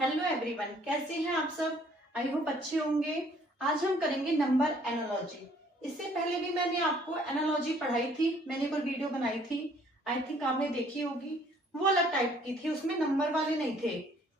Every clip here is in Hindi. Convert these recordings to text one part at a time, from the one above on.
हेलो एवरीवन, कैसे हैं आप सब। आई होप अच्छे होंगे। आज हम करेंगे नंबर एनालॉजी। इससे पहले भी मैंने आपको एनालॉजी पढ़ाई थी, मैंने कोई वीडियो बनाई थी, आई थिंक आपने देखी होगी। वो अलग टाइप की थी, उसमें नंबर वाले नहीं थे,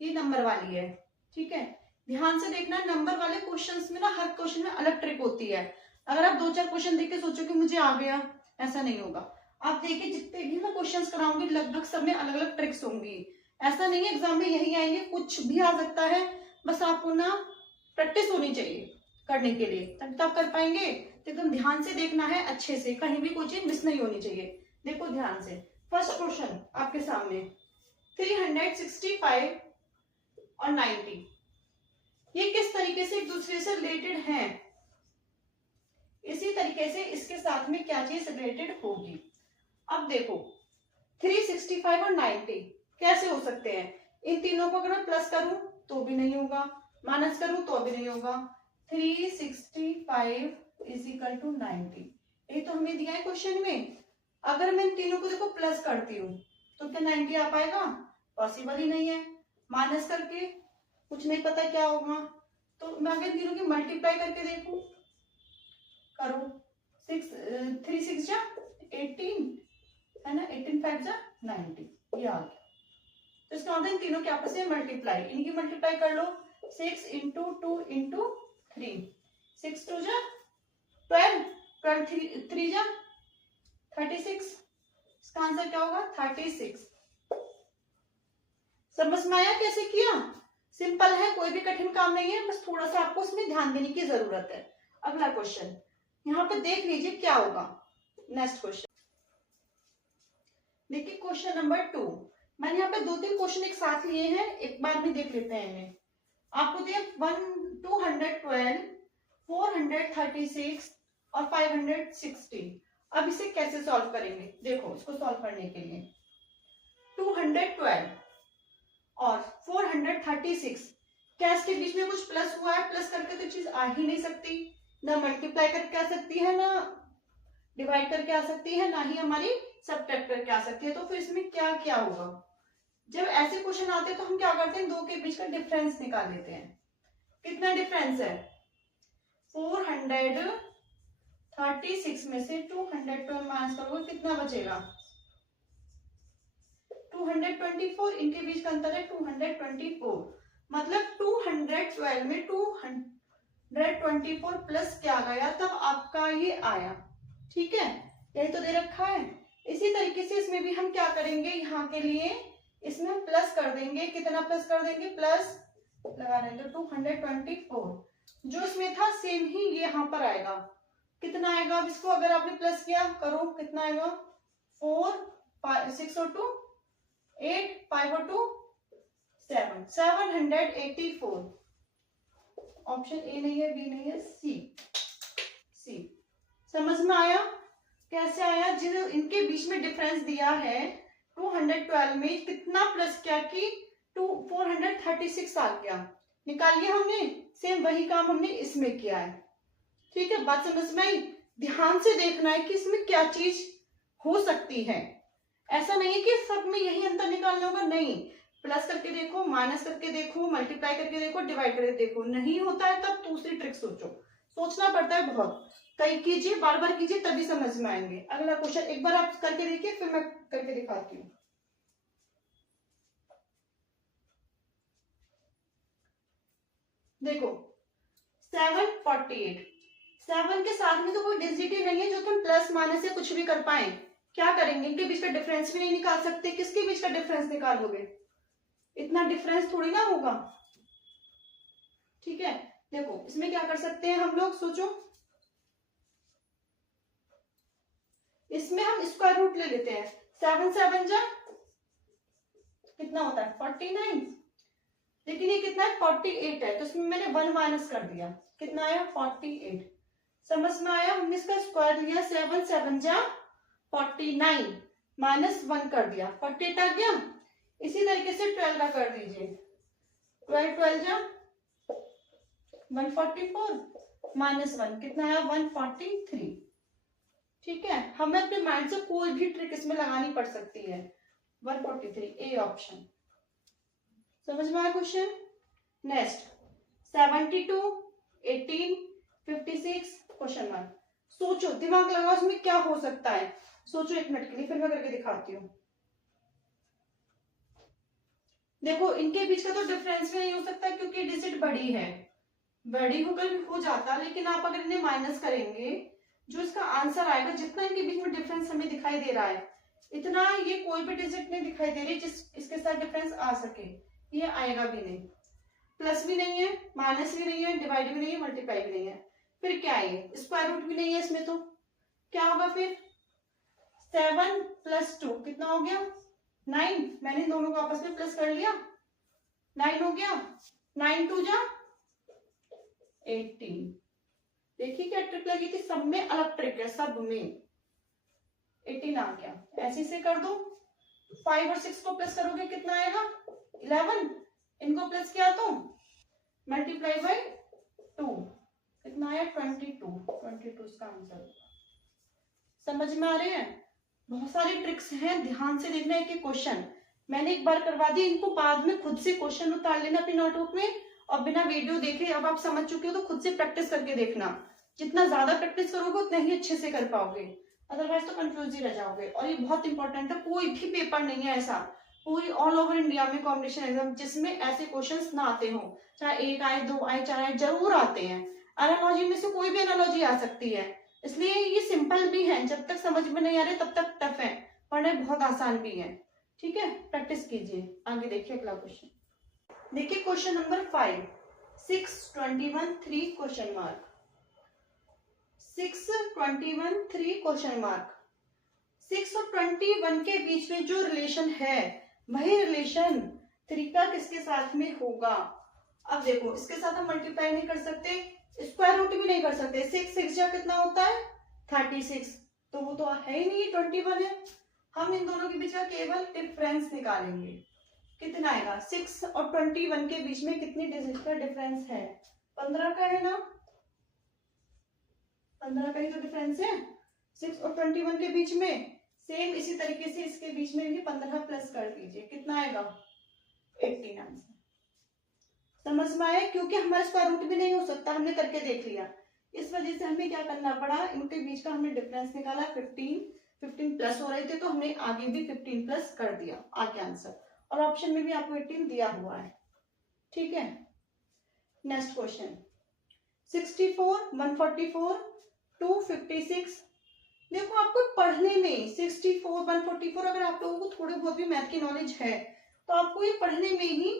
ये नंबर वाली है। ठीक है, ध्यान से देखना। नंबर वाले क्वेश्चंस में ना हर क्वेश्चन में अलग ट्रिक होती है। अगर आप 2-4 क्वेश्चन देख के सोचो कि मुझे आ गया, ऐसा नहीं होगा। आप देखिए जितने भी मैं क्वेश्चन कराऊंगी लगभग सब में अलग अलग ट्रिक्स होंगी। ऐसा नहीं है एग्जाम में यही आएंगे, कुछ भी आ सकता है। बस आपको ना प्रैक्टिस होनी चाहिए करने के लिए, तब तो आप कर पाएंगे। तो एकदम ध्यान से देखना है, अच्छे से, कहीं भी कोई चीज मिस नहीं होनी चाहिए। देखो ध्यान से, फर्स्ट क्वेश्चन आपके सामने 365 और 90 ये किस तरीके से एक दूसरे से रिलेटेड हैं। इसी तरीके से इसके साथ में क्या चीज रिलेटेड होगी। अब देखो 365 और 90 कैसे हो सकते हैं। इन तीनों को अगर मैं प्लस करूं तो भी नहीं होगा, माइनस करूं तो भी नहीं होगा। 365 इज इक्वल टू 90, ये तो हमें दिया है क्वेश्चन में। अगर मैं इन तीनों को देखो प्लस करती हूँ तो क्या 90 आ पाएगा? पॉसिबल ही नहीं है। माइनस करके कुछ नहीं पता क्या होगा। तो मैं अगर तीनों की मल्टीप्लाई करके देखूं, करो 3 6 जा 18 है ना, 18 5 जा 90, ये आ गया। तो इसका मतलब इन तीनों के आपस में मल्टीप्लाई, इनकी मल्टीप्लाई कर लो। 6 इंटू 2 इंटू 3, 6 2 जा 12, 12 3 जा 36। इसका आंसर क्या होगा? 36। समझ में आया कैसे किया? सिंपल है, कोई भी कठिन काम नहीं है, बस थोड़ा सा आपको इसमें ध्यान देने की जरूरत है। अगला क्वेश्चन यहाँ पे देख लीजिए क्या होगा। नेक्स्ट क्वेश्चन देखिए, क्वेश्चन नंबर 2। मैंने यहाँ पे 2-3 क्वेश्चन एक साथ लिए हैं, एक बार में देख लेते हैं इन्हें। आपको दिया 212, 436 और 560। अब इसे कैसे सॉल्व करेंगे? देखो इसको सॉल्व करने के लिए 212 और 436, क्या इसके बीच में कुछ प्लस हुआ है? प्लस करके तो चीज आ ही नहीं सकती, ना मल्टीप्लाई करके आ सकती है, ना डिवाइड करके आ सकती है, ना ही हमारी सब्ट्रैक्ट करके आ सकती है। तो फिर इसमें क्या क्या होगा? जब ऐसे क्वेश्चन आते हैं तो हम क्या करते हैं, दो के बीच का डिफरेंस निकाल लेते हैं। कितना डिफरेंस है? 436 में से 212 माइनस करोगे कितना बचेगा? 224। इनके बीच का अंतर है 224, मतलब 212 में 224 प्लस क्या गया तब आपका ये आया। ठीक है, यही तो दे रखा है। इसी तरीके से इसमें भी हम क्या करेंगे, यहाँ के लिए इसमें हम प्लस कर देंगे। कितना प्लस कर देंगे? प्लस लगा देंगे 224, जो इसमें था सेम ही ये यहाँ पर आएगा। कितना आएगा? अब इसको अगर आपने प्लस किया करो, कितना आएगा? 4 6 और 2 8 5 और 2 7, 784। ऑप्शन ए नहीं है, बी नहीं है, सी। समझ में आया कैसे आया? जिन इनके बीच में डिफरेंस दिया है 212 में कितना प्लस किया कि 436 आ गया, निकालिए हमने। सेम वही काम हमने इसमें किया है। ठीक है, बात समझ में आई? ध्यान से देखना है कि इसमें क्या चीज हो सकती है। ऐसा नहीं है कि सब में यही अंतर निकालना होगा, नहीं। प्लस करके देखो, माइनस करके देखो, मल्टीप्लाई करके देखो, डिवाइड करके देखो। नहीं होता है तब दूसरी ट्रिक सोचो। सोचना पड़ता है बहुत, कई कीजिए, बार बार कीजिए, तभी समझ में आएंगे। अगला क्वेश्चन एक बार आप करके देखिए, फिर मैं करके दिखाती हूँ। देखो 748, 7 के साथ में तो कोई डिजिट ही नहीं है जो तुम प्लस माइनस से कुछ भी कर पाए। क्या करेंगे? इनके बीच का डिफरेंस भी नहीं निकाल सकते। किसके बीच का डिफरेंस निकालोगे? इतना डिफरेंस थोड़ी ना होगा। ठीक है, देखो इसमें क्या कर सकते हैं हम लोग, सोचो। इसमें हम स्क्वायर रूट ले लेते हैं। 7 7 जा कितना होता है? 49। लेकिन ये कितना है? 48 है, तो इसमें मैंने 1 माइनस कर दिया। कितना आया? 48। समझ में आया? हमने इसका स्क्वायर लिया, 7 7 जा 49 माइनस 1 कर दिया, 48 आ गया। इसी तरीके से 12 का कर दीजिए। 12 12 जा 144 माइनस 1 कितना आया? 143। ठीक है, हमें अपने माइंड से कोई भी ट्रिक इसमें लगानी पड़ सकती है। 143 ए ऑप्शन। समझ में आया क्वेश्चन? Next 72, 18, 56 question mark. सोचो, दिमाग लगाओ इसमें क्या हो सकता है, सोचो एक मिनट के लिए, फिर मैं करके दिखाती हूँ। देखो इनके बीच का तो डिफरेंस नहीं हो सकता क्योंकि डिजिट बड़ी है, बड़ी होकर हो जाता, लेकिन आप अगर इन्हें माइनस करेंगे जो इसका आंसर आएगा, जितना इनके बीच में डिफरेंस हमें दिखाई दे रहा है इतना ये कोई भी डिजिट नहीं दिखाई दे रही जिस इसके साथ डिफरेंस आ सके, ये आएगा भी नहीं। प्लस भी नहीं है, माइनस भी नहीं है, डिवाइड भी नहीं है, मल्टीप्लाई भी नहीं है, फिर क्या है, स्क्वायर रूट भी नहीं है इसमें, तो क्या होगा फिर 7 + 2 कितना हो गया 9। मैंने इन दोनों को आपस में प्लस कर लिया, 9 हो गया, 9 2 जा 18। देखिए क्या ट्रिक लगी थी, सब में अलग ट्रिक है, सब में 18 आ गया। ऐसे से कर दो, 5 और 6 को प्लस करोगे कितना आएगा 11, इनको प्लस किया तो मल्टीप्लाई बाय 2 कितना आया 22 इसका आंसर। समझ में आ रहे हैं, बहुत सारी ट्रिक्स हैं, ध्यान से देखना एक एक क्वेश्चन। मैंने एक बार करवा दिया, इनको बाद में खुद से क्वेश्चन उतार लेना अपनी नोटबुक में, और बिना वीडियो देखे अब आप समझ चुके हो तो खुद से प्रैक्टिस करके देखना। जितना ज्यादा प्रैक्टिस करोगे उतना ही अच्छे से कर पाओगे, अदरवाइज तो कंफ्यूज ही रह जाओगे। और ये बहुत इंपॉर्टेंट है, कोई भी पेपर नहीं है ऐसा पूरी ऑल ओवर इंडिया में कॉम्पिटिशन एग्जाम जिसमें ऐसे क्वेश्चंस ना आते हो, चाहे 1 आए 2 आए 4 आए, जरूर आते हैं। एनालॉजी में से कोई भी एनालॉजी आ सकती है, इसलिए ये सिंपल भी है, जब तक समझ में नहीं आ रहे तब तक टफ है, पढ़ने बहुत आसान भी है। ठीक है, प्रैक्टिस कीजिए। आगे देखिए अगला क्वेश्चन, देखिए question number 5, 6 21 3 question mark, 6 21 3 question mark. 6 और 21 के बीच में जो रिलेशन है वही रिलेशन 3 का किसके साथ में होगा। अब देखो इसके साथ हम मल्टीप्लाई नहीं कर सकते, स्क्वायर रूट भी नहीं कर सकते, 6 6 जा कितना होता है 36, तो वो तो है ही नहीं, 21 है। हम इन दोनों के बीच का केवल डिफरेंस निकालेंगे, कितना आएगा 6 और 21 के बीच में कितनी डिजिट का डिफरेंस है, 15 का है ना, 15 का ही तो डिफरेंस है 6 और 21 के बीच में। सेम इसी तरीके से इसके बीच में भी 15 प्लस कर दीजिए, कितना आएगा 18 आंसर। समझ में आया, क्योंकि हमारा स्क्वायर रूट भी नहीं हो सकता, हमने करके देख लिया, इस वजह से हमें क्या करना पड़ा, इनके बीच का हमने डिफरेंस निकाला, 15 प्लस हो रहे थे तो हमने आगे भी 15 प्लस कर दिया, आगे आंसर। और ऑप्शन में भी आपको 18 दिया हुआ है। ठीक है, नेक्स्ट क्वेश्चन 64 144 256। देखो आपको पढ़ने में 64 144, अगर आप लोगों को थोड़े बहुत भी मैथ की नॉलेज है तो आपको ये पढ़ने में ही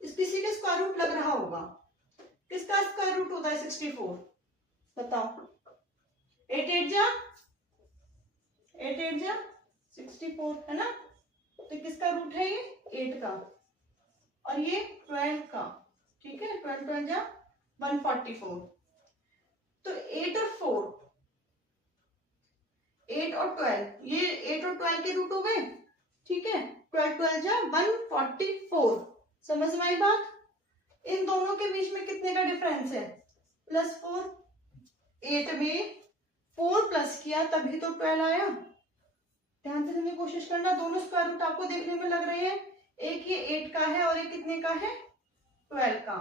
किसी का स्क्वायर रूट लग रहा होगा। किसका स्क्वायर रूट होता है 64, बताओ, 8 8 जा 64 है ना, तो किसका रूट है ये 8 का, और ये 12 का। ठीक है, 12 12 जा 144, तो 8 और 4, 8 और 12, ये 8 और 12 के रूट हो गए। ठीक है, 12 12 जा 144। समझ में आई बात, इन दोनों के बीच में कितने का डिफरेंस है +4, 8 में 4 प्लस किया तभी तो 12 आया। ध्यान से समझने की कोशिश करना, दोनों स्क्वायर रूट आपको देखने में लग रहे हैं, एक ये 8 का है और ये कितने का है 12 का,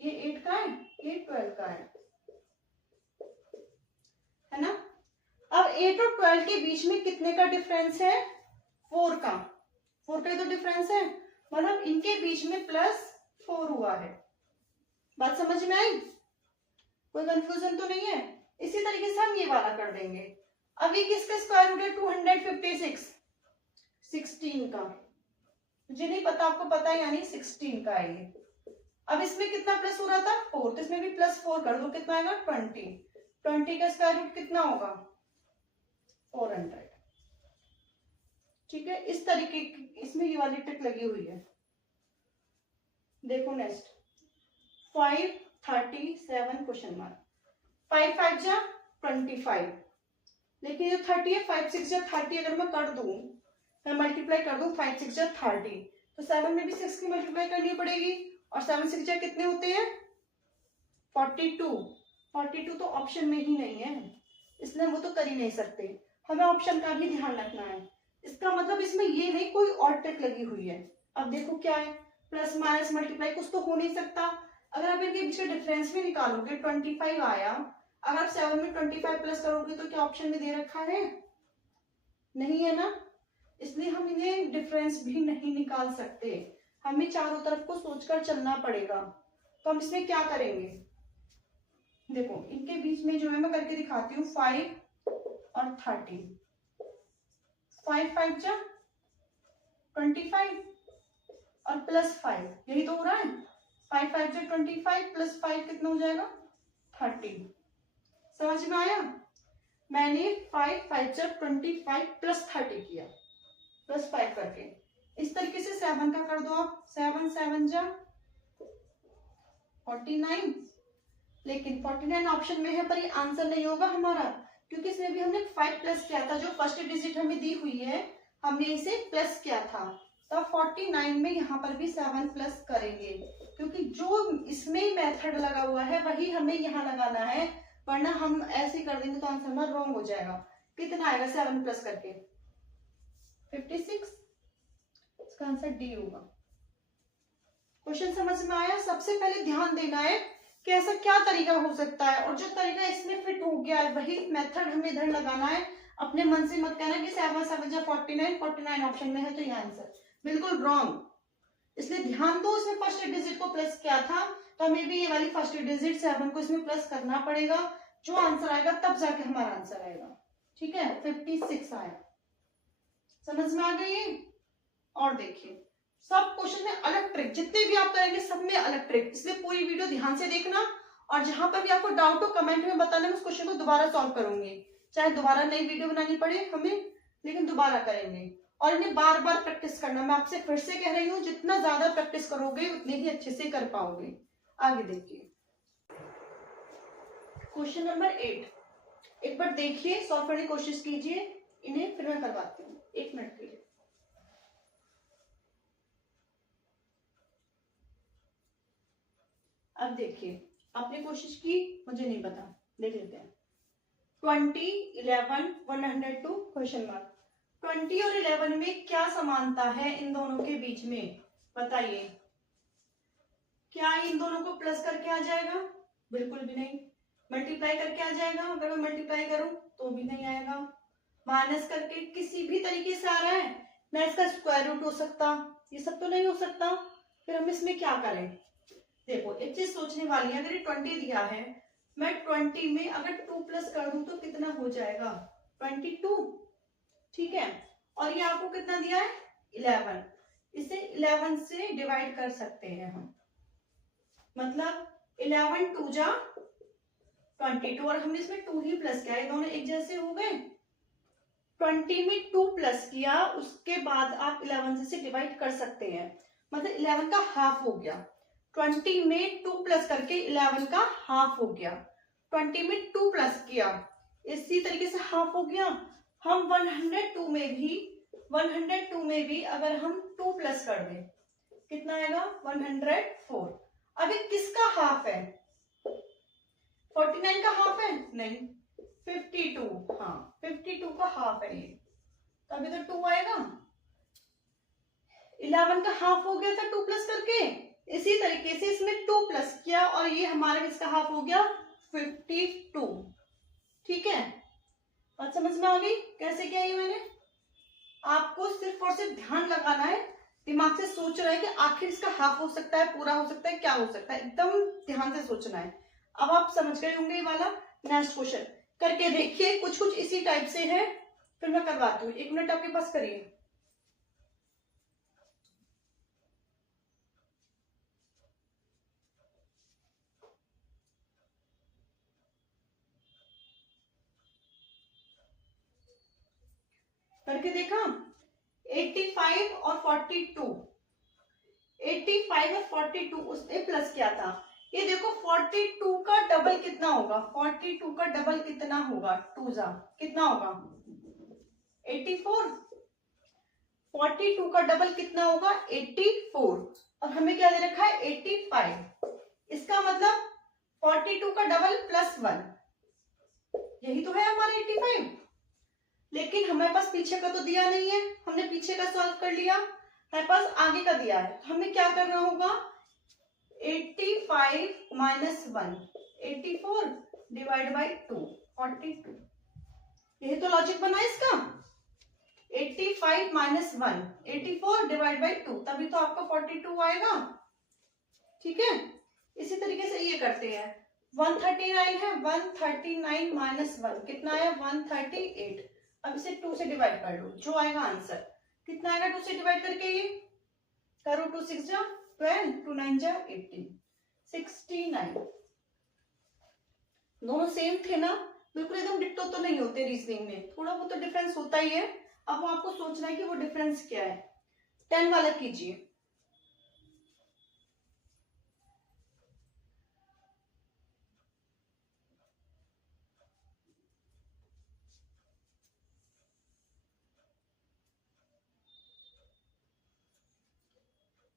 ये 8 का है ये 12 का है ना। अब 8 और 12 के बीच में कितने का डिफरेंस है 4 का, 4 का ही तो डिफरेंस है, मतलब इनके बीच में +4 हुआ है। बात समझ में आई, कोई कंफ्यूजन तो नहीं है। इसी तरीके से हम ये वाला कर देंगे। अब ये किसका स्क्वायर रूट है 256, 16 का, मुझे नहीं पता, आपको पता है यानी 16 का है ये। अब इसमें कितना प्लस हो रहा था 4, तो इसमें भी +4 कर दो, कितना आएगा 20, 20 का स्क्वायर रूट कितना होगा 400। ठीक है, इस तरीके की इसमें ये वाली ट्रिक लगी हुई है। देखो नेक्स्ट 5 37 क्वेश्चन मार्क, 5 5 जा 25, लेकिन ये 30 है, 5 6 जा 30 अगर मैं कर दूं, मैं मल्टीप्लाई कर दूं 5 6 जा 30, तो 7 में भी 6 की मल्टीप्लाई करनी पड़ेगी, और 7 6 जा कितने होते हैं 42, 42 तो ऑप्शन में ही नहीं है, इसलिए वो तो कर ही नहीं सकते, हमें ऑप्शन का भी ध्यान रखना है। इसका मतलब इसमें ये नहीं कोई और ट्रिक लगी हुई है। अब देखो क्या है प्लस माइनस मल्टीप्लाई कुछ तो हो नहीं सकता। अगर आप इनके बीच का डिफरेंस भी निकालोगे 25 आया, अगर आप 7 में 25 प्लस करोगे तो क्या ऑप्शन में दे रखा है? नहीं है ना, इसलिए हम इन्हें डिफरेंस भी नहीं निकाल सकते, हमें चारों तरफ को सोचकर चलना पड़ेगा। तो हम इसमें क्या करेंगे, देखो इनके बीच में जो है मैं करके दिखाती हूँ 5 और 13, 5 5 जा 25 और प्लस 5, यही तो हो रहा है। 5 5 जा 25 प्लस 5 कितना हो जाएगा 30। समझ में आया? मैंने 5 5 जा 25 प्लस 30 किया, प्लस 5 करके। इस तरीके से 7 का कर दो आप, 7 7 जा 49, लेकिन 49 ऑप्शन में है पर ये आंसर नहीं होगा हमारा, क्योंकि इसमें भी हमने 5 प्लस किया था, जो फर्स्ट डिजिट हमें दी हुई है हमने इसे प्लस किया था। तो 49 में यहाँ पर भी 7 प्लस करेंगे, क्योंकि जो इसमें मेथड लगा हुआ है वही हमें यहाँ लगाना है, वरना हम ऐसे कर देंगे तो आंसर हमारा रॉन्ग हो जाएगा। कितना आएगा 7 प्लस करके 56, इसका आंसर डी होगा। क्वेश्चन समझ में आया? सबसे पहले ध्यान देना है कि ऐसा क्या तरीका हो सकता है, और जो तरीका इसमें फिट हो गया है वही मेथड हमें इधर लगाना है। अपने मन से मत कहना कि 7 7 जा 49, 49 ऑप्शन में है तो ये आंसर, बिल्कुल रॉन्ग। इसलिए ध्यान दो, इसमें फर्स्ट डिजिट को प्लस किया था तो हमें भी ये वाली फर्स्ट डिजिट 7 को इसमें प्लस करना पड़ेगा, जो आंसर आएगा तब जाके हमारा आंसर आएगा। ठीक है, 56 आया। समझ में आ गई? और देखिए सब क्वेश्चन में अलग ट्रिक, जितने भी आप करेंगे सब में अलग ट्रिक, इसलिए पूरी वीडियो ध्यान से देखना, और जहां पर भी आपको डाउट हो कमेंट में बताना, मैं उस क्वेश्चन को दोबारा सॉल्व करूंगी, चाहे दोबारा नई वीडियो बनानी पड़े हमें, लेकिन दोबारा करेंगे। और इन्हें बार बार प्रैक्टिस करना, मैं आपसे फिर से कह रही हूँ, जितना ज्यादा प्रैक्टिस करोगे उतने ही अच्छे से कर पाओगे। आगे देखिए क्वेश्चन नंबर 8, एक बार देखिए, सॉल्व करने की कोशिश कीजिए, इन्हें फिर मैं करवाती हूँ 1 मिनट के लिए। अब देखिए, आपने कोशिश की, मुझे नहीं पता, देख लेते हैं। 20 11 102 क्वेश्चन मार्क। 20 और 11 में क्या समानता है इन दोनों के बीच में, बताइए। क्या इन दोनों को प्लस करके आ जाएगा? बिल्कुल भी नहीं। मल्टीप्लाई करके आ जाएगा? अगर मैं मल्टीप्लाई करूं तो भी नहीं आएगा। माइनस करके किसी भी तरीके से आ रहा है ना, इसका स्क्वायर रूट हो सकता, ये सब तो नहीं हो सकता। फिर हम इसमें क्या करें? देखो एक चीज सोचने वाली है, अगर ये 20 दिया है, मैं 20 में अगर 2 प्लस कर दूं तो कितना हो जाएगा 22, ठीक है। और ये आपको कितना दिया है 11, इसे 11 से डिवाइड कर सकते हैं हम, मतलब 11 2 जा 22, और हमने इसमें 2 ही प्लस किया, ये दोनों एक जैसे हो गए। 20 में 2 प्लस किया, उसके बाद आप 11 से डिवाइड कर सकते हैं, मतलब 11 का हाफ हो गया। 20 में 2 प्लस करके 11 का हाफ हो गया। 20 में 2 प्लस किया, इसी तरीके से हाफ हो गया। हम 102 में भी अगर हम 2 प्लस कर दें कितना आएगा 104। अभी किसका हाफ है? 49 का हाफ है? नहीं, 52, हाँ 52 का हाफ है ये, तो अभी तो 2 आएगा। 11 का हाफ हो गया था 2 प्लस करके, इसी तरीके से इसमें 2 प्लस किया और ये हमारा इसका हाफ हो गया 52। ठीक है, बात समझ में आ गई कैसे किया ये मैंने? आपको सिर्फ और सिर्फ ध्यान लगाना है, दिमाग से सोच रहा है कि आखिर इसका हाफ हो सकता है, पूरा हो सकता है, क्या हो सकता है, एकदम ध्यान से सोचना है। अब आप समझ गए होंगे ये वाला। नेक्स्ट क्वेश्चन करके देखिए, कुछ कुछ इसी टाइप से है, फिर मैं करवाती हूँ। 1 मिनट आपके पास करिए। करके देखा 85 और 42, 85 और 42 उसने प्लस किया था। ये देखो 42 का डबल कितना होगा, 42 का डबल कितना होगा, 2 जा कितना होगा 84। 42 का डबल कितना होगा 84, और हमें क्या दे रखा है 85। इसका मतलब 42 का डबल प्लस 1, यही तो है हमारा 85। लेकिन हमारे पास पीछे का तो दिया नहीं है, हमने पीछे का सॉल्व कर लिया। हमारे पास आगे का दिया है, तो हमें क्या करना होगा, 85 माइनस 1, 84 डिवाइड बाई 2, 42। यही तो लॉजिक बना है इसका। 85 माइनस 1, 84 डिवाइड बाई 2, तभी तो आपका 42 आएगा। ठीक है, इसी तरीके से ये करते हैं। 139 है, 139 माइनस 1 कितना है, 138। अब इसे 2 से डिवाइड कर लो, जो आएगा आंसर कितना आएगा 2 से डिवाइड करके, ये करो 2 6 जा 12, 2 9 जा 18, 69। दोनों सेम थे ना, बिल्कुल एकदम डिट्टो तो नहीं होते, रीजनिंग में थोड़ा बहुत तो डिफरेंस होता ही है। अब वो आपको सोचना है कि वो डिफरेंस क्या है। 10 वाला कीजिए।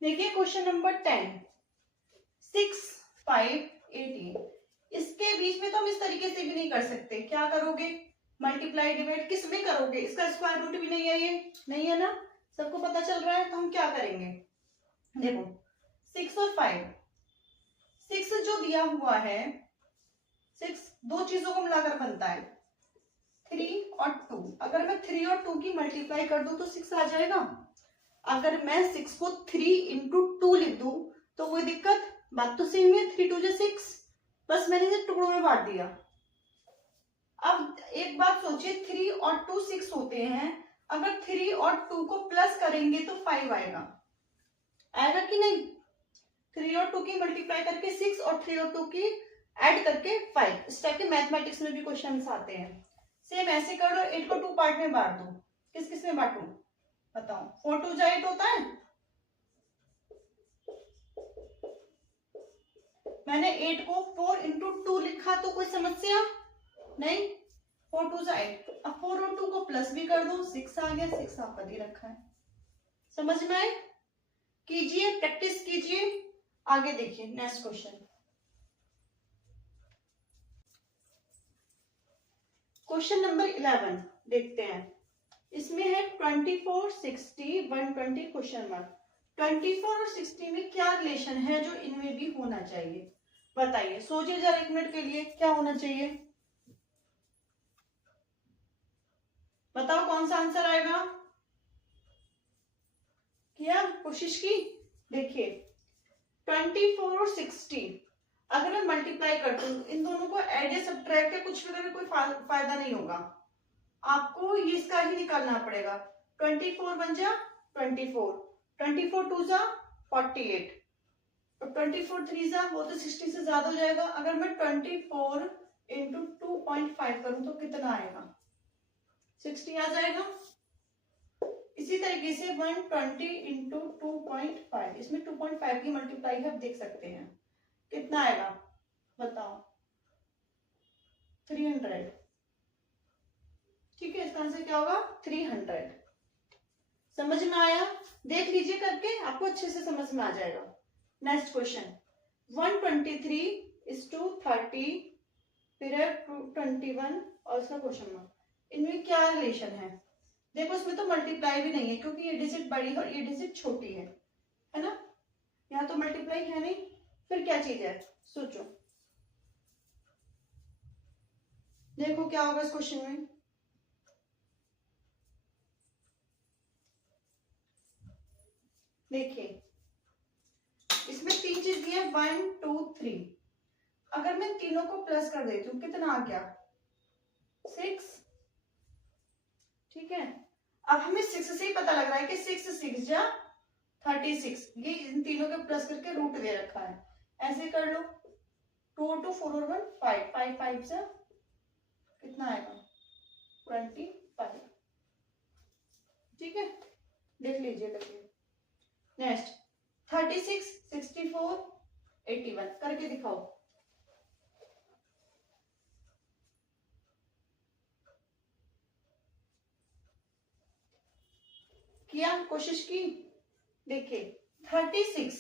देखिए क्वेश्चन नंबर 10, 6 5 18। इसके बीच में तो हम इस तरीके से भी नहीं कर सकते। क्या करोगे, मल्टीप्लाई डिवाइड किस में करोगे, इसका स्क्वायर रूट भी नहीं है, ये नहीं है ना, सबको पता चल रहा है। तो हम क्या करेंगे, देखो 6 और 5, 6 जो दिया हुआ है, 6 दो चीजों को मिलाकर बनता है, 3 और 2। अगर मैं 3 और 2 की मल्टीप्लाई कर दूं तो 6 आ जाएगा। अगर मैं 6 को 3 इंटू 2 लिख दूं तो कोई दिक्कत, बात तो सेम है, 3 2 6, बस मैंने इसे टुकड़ों में बांट दिया। अब एक बात सोचिए, 3 और 2 6 होते हैं, अगर 3 और 2 को प्लस करेंगे तो 5 आएगा, आएगा कि नहीं। 3 और 2 की मल्टीप्लाई करके 6 और 3 और 2 की ऐड करके 5। इस टाइप के मैथमेटिक्स में भी क्वेश्चन आते हैं। सेम ऐसे कर लो, 8 को 2 पार्ट में बांट दो। किस किस में बांटू बताओ, 4 2 जा 8 होता है। मैंने 8 को 4 इंटू 2 लिखा तो कोई समस्या नहीं, 4 2 जा 8। अब 4 और 2 को प्लस भी कर दो, 6 आ गया, 6 आपका दे रखा है। समझ में आए, कीजिए, प्रैक्टिस कीजिए। आगे देखिए नेक्स्ट क्वेश्चन, क्वेश्चन नंबर 11 देखते हैं। इसमें है 24 60 120 क्वेश्चन मार्क। 24 और 60 में क्या रिलेशन है जो इनमें भी होना चाहिए, बताइए। सोचिए जरा 1 मिनट के लिए, क्या होना चाहिए, बताओ कौन सा आंसर आएगा। किया कोशिश की, देखिए 24 और 60 अगर मैं मल्टीप्लाई कर दूं, इन दोनों को एड या सब्ट्रैक्ट या कुछ भी करके कोई फायदा नहीं होगा, आपको ये इसका ही निकालना पड़ेगा। 24 बन जा 24, 24 2 जा 48, और 24 3 जा वो तो 60 से ज्यादा हो जाएगा। अगर मैं 24 इंटू 2.5 करूं तो कितना आएगा, 60 आ जाएगा। इसी तरीके से 120 इंटू 2.5, इसमें 2.5 की मल्टीप्लाई है, आप देख सकते हैं कितना आएगा, बताओ 300। ठीक है, इसका आंसर क्या होगा 300। समझ में आया, देख लीजिए करके, आपको अच्छे से समझ में आ जाएगा। नेक्स्ट क्वेश्चन, 123 is to 30, फिर है 21 और इसका क्वेश्चन मार्क। इनमें क्या रिलेशन है, देखो इसमें तो मल्टीप्लाई भी नहीं है क्योंकि ये डिजिट बड़ी है और ये डिजिट छोटी है ना, यहाँ तो मल्टीप्लाई है नहीं, फिर क्या चीज है, सोचो। देखो क्या होगा इस क्वेश्चन में, देखिए इसमें 3 चीज दी है, 1 2 3। अगर मैं तीनों को प्लस कर देती हूँ कितना आ गया 6। ठीक है, अब हमें 6 से ही पता लग रहा है कि 6 6 जा 36, ये इन तीनों के प्लस करके रूट दे रखा है। ऐसे कर लो, 2 2 4 और 1 5, 5 5 से कितना आएगा 25। ठीक है, देख लीजिए करके। नेक्स्ट 36 64 81 करके दिखाओ। किया कोशिश की, देखिए 36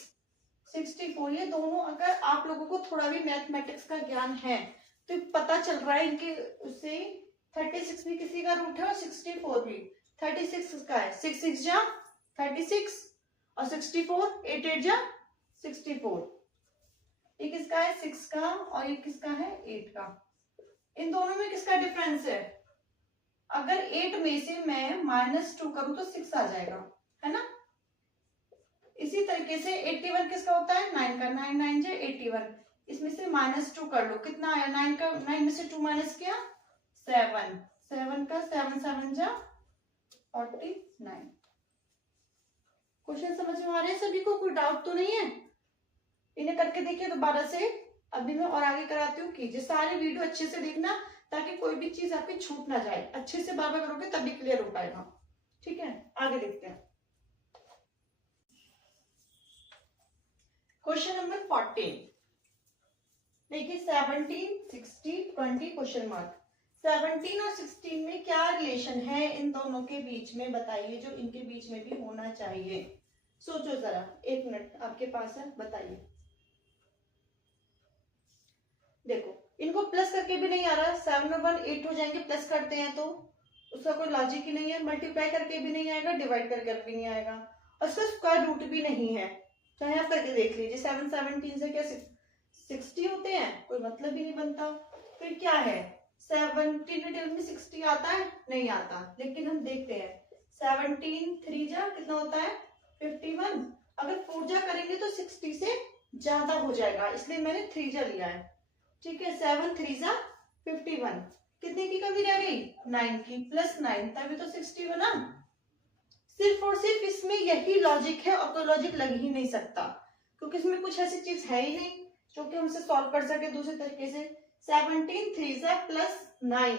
64 ये दोनों, अगर आप लोगों को थोड़ा भी मैथमेटिक्स का ज्ञान है तो पता चल रहा है इनके उससे 36 भी किसी का रूट है और 64 भी 36 का है। 6 6 जा 36 और 64, 8 8 जा 64। ये किसका है 6 का और ये किसका है 8 का। इन दोनों में किसका डिफरेंस है? अगर 8 में से मैं -2 करूं तो 6 आ जाएगा, है ना। इसी तरीके से 81 किसका होता है 9 का, 9 9 जा 81। इसमें से -2 कर लो, कितना आया 9 का, 9 में से 2 माइनस किया 7, 7 का 7 7 जा 49। क्वेश्चन समझ में आ रहे हैं सभी को? कोई डाउट तो नहीं है? इन्हें करके देखिए दोबारा से, अभी मैं और आगे कराती हूँ। कीजिए सारे वीडियो अच्छे से देखना ताकि कोई भी चीज आपकी छूट ना जाए। अच्छे से बार बार करोगे तभी क्लियर हो पाएगा। ठीक है, आगे देखते हैं। क्वेश्चन नंबर 14 देखिए, 17 60 20 क्वेश्चन मार्क। 17 और 16 में क्या रिलेशन है इन दोनों के बीच में, बताइए, जो इनके बीच में भी होना चाहिए। सोचो जरा, 1 मिनट आपके पास है, बताइए। देखो, इनको प्लस करके भी नहीं आ रहा, 7 और 1 8 हो जाएंगे, प्लस करते हैं तो उसका कोई लॉजिक ही नहीं है। मल्टीप्लाई करके भी नहीं आएगा, डिवाइड करके भी नहीं आएगा, और उसका स्क्वायर रूट भी नहीं है। चाहे आप करके देख लीजिए, 7 17 से क्या 60 होते हैं, कोई मतलब ही नहीं बनता। फिर क्या है, 17 में 60 आता है? नहीं आता। लेकिन हम देखते हैं, 17 3 जा कितना होता है 51। अगर 4 जा करेंगे तो 60 से ज्यादा हो जाएगा, इसलिए मैंने 3 जा लिया है। ठीक है, 7 3 जा 51। कितने की कमी रह गई 9 की, प्लस 9 तभी तो 60 बना। सिर्फ और सिर्फ इसमें यही लॉजिक है और कोई लॉजिक लग ही नहीं सकता, क्योंकि इसमें कुछ ऐसी चीज है ही नहीं जो कि हमसे सॉल्व कर सके दूसरे तरीके से। 17 3 जा प्लस 9,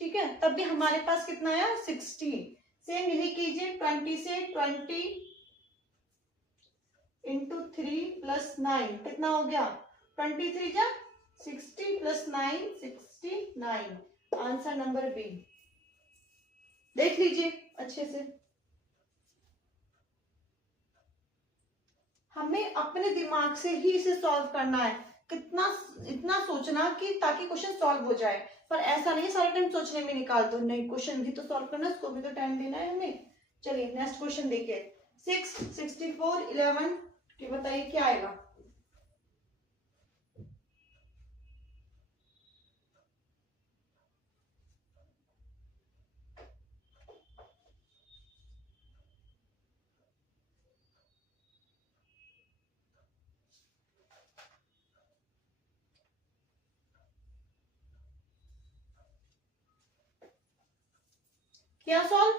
ठीक है, तब भी हमारे पास कितना आया 60। सेम यही कीजिए, 20 से 20 इंटू 3 प्लस 9 कितना हो गया 23 जा 60 प्लस 9 69। Answer number B. देख लीजिए अच्छे से। हमें अपने दिमाग से ही इसे सॉल्व करना है, कितना इतना सोचना कि ताकि क्वेश्चन सॉल्व हो जाए। पर ऐसा नहीं सारा टाइम सोचने में निकाल दो, नहीं, क्वेश्चन भी तो सॉल्व करना है, उसको भी तो टाइम देना है हमें। चलिए नेक्स्ट क्वेश्चन देखिए, 6 64 11 की बताइए क्या आएगा। क्या सॉल्व,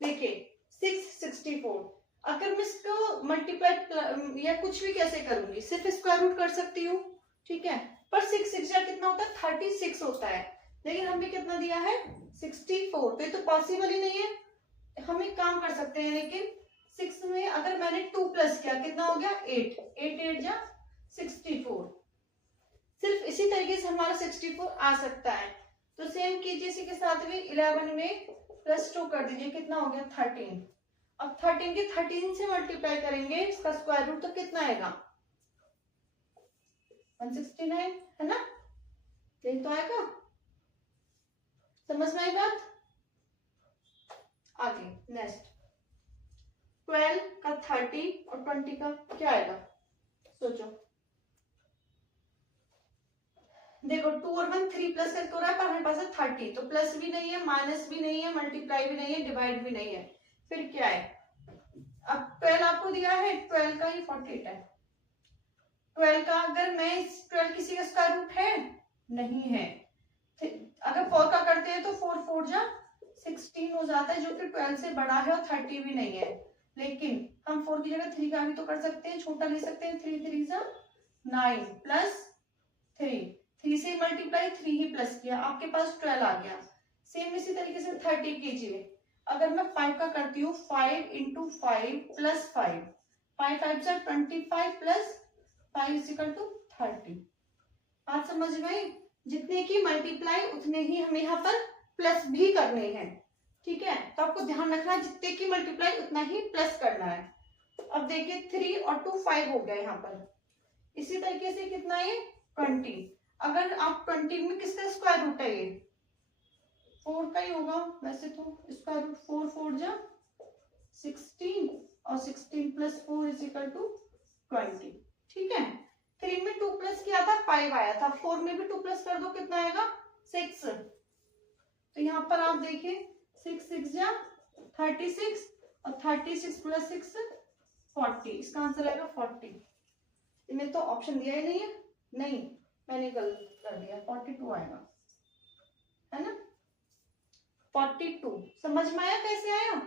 देखिए 664। अगर मैं इसको मल्टीप्लाई या कुछ भी कैसे करूंगी, सिर्फ स्क्वायर रूट कर सकती हूँ, ठीक है। पर 6 6 जा कितना होता है 36 होता है, लेकिन हमें कितना दिया है 64, तो ये तो पॉसिबल ही नहीं है। हम एक काम कर सकते हैं, लेकिन 6 में अगर मैंने 2 प्लस किया कितना हो गया 8 8 8 जा 64। सिर्फ इसी तरीके से हमारा 64 आ सकता है। तो सेम कीजिए इसी के साथ भी 11 में प्लस 2 कर दीजिए, कितना हो गया 13। अब 13 के 13 से मल्टीप्लाई करेंगे, इसका स्क्वायर रूट तो कितना आएगा 169, है ना। यही तो आएगा, समझ में आई बात। आगे नेक्स्ट, 12 का 30 और 20 का क्या आएगा, सोचो। देखो 2 और 1 3 प्लस करके हो रहा है, पर हमारे पास है 30, तो प्लस भी नहीं है, माइनस भी नहीं है, मल्टीप्लाई भी नहीं है, डिवाइड भी नहीं है, फिर क्या है। अब 12 आपको दिया है, 12 का ही 48 है। 12 का अगर मैं 12 किसी का स्क्वायर रूट है नहीं है। अगर 4 का करते हैं तो 4 4 जा 16 हो जाता है, जो कि 12 से बड़ा है और 30 भी नहीं है। लेकिन हम 4 की जगह 3 का भी तो कर सकते हैं, छोटा ले सकते हैं, 3 3 जा 9 प्लस 3 3 से मल्टीप्लाई 3 ही प्लस किया, आपके पास 12 आ गया। सेम इसी तरीके से 30 कीजिए। अगर मैं 5 का करती हूँ 5 इंटू 5 प्लस 5 5 5 से 25 प्लस 5 इक्वल टू 30। बात समझ में आई। जितने की मल्टीप्लाई उतने ही हमें यहाँ पर प्लस भी करने हैं, ठीक है। तो आपको ध्यान रखना है जितने की मल्टीप्लाई उतना ही प्लस करना है। अब देखिए 3 और 2 5 हो गया यहाँ पर। इसी तरीके से कितना है 20। अगर आप 20 में किसका स्क्वायर रूट है, ये 4 का ही होगा वैसे तो। स्क्वायर रूट 4 4 जा 16 और 16 प्लस 4 इज इक्वल टू 20। ठीक है, 3 में 2 प्लस किया था 5 आया था, 4 में भी 2 प्लस कर दो कितना आएगा 6। तो यहाँ पर आप देखिए 6 6 जा 36 और 36 प्लस 6 40, इसका आंसर आएगा 40। इनमें तो ऑप्शन दिया ही नहीं है, नहीं मैंने गलत कर दिया, 42 आएगा, है ना 42। समझ में आया कैसे आया?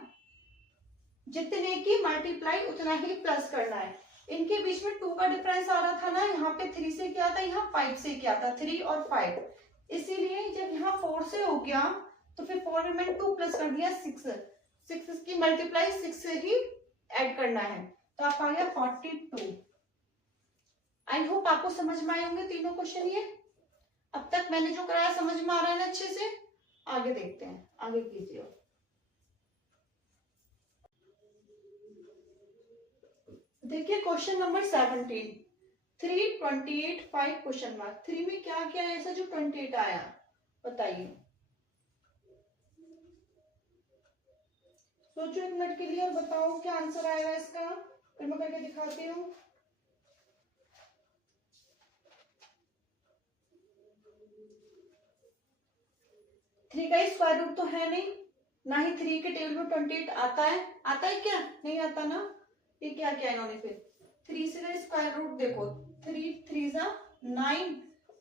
जितने की मल्टीप्लाई उतना ही प्लस करना है। इनके बीच में 2 का डिफरेंस आ रहा था ना, यहाँ पे 3 से क्या था, यहाँ 5 से क्या था, 3 और 5। इसीलिए जब यहाँ 4 से हो गया तो फिर 4 में मैंने 2 प्लस कर दिया 6 की मल्टीप्लाई 6 से ही ऐड करना है, तो आप आ गया 42। आई होप आपको समझ में आए होंगे तीनों क्वेश्चन। ये अब तक मैंने जो कराया समझ में आ रहा है ना अच्छे से? आगे देखते हैं, आगे कीजिए। देखिए क्वेश्चन नंबर 17, 328 5 क्वेश्चन मार्क। 3 में क्या क्या है ऐसा जो 28 आया, बताइए। सोचो 1 मिनट के लिए और बताओ क्या आंसर आएगा इसका, फिर मैं करके दिखाती हूँ। थ्री का स्क्वायर रूट तो है नहीं, ना ही 3 के टेबल में 28 आता है, आता है क्या? नहीं आता ना। ये क्या क्या इन्होंने फिर 3 से का स्क्वायर रूट देखो, 3 3 जा 9,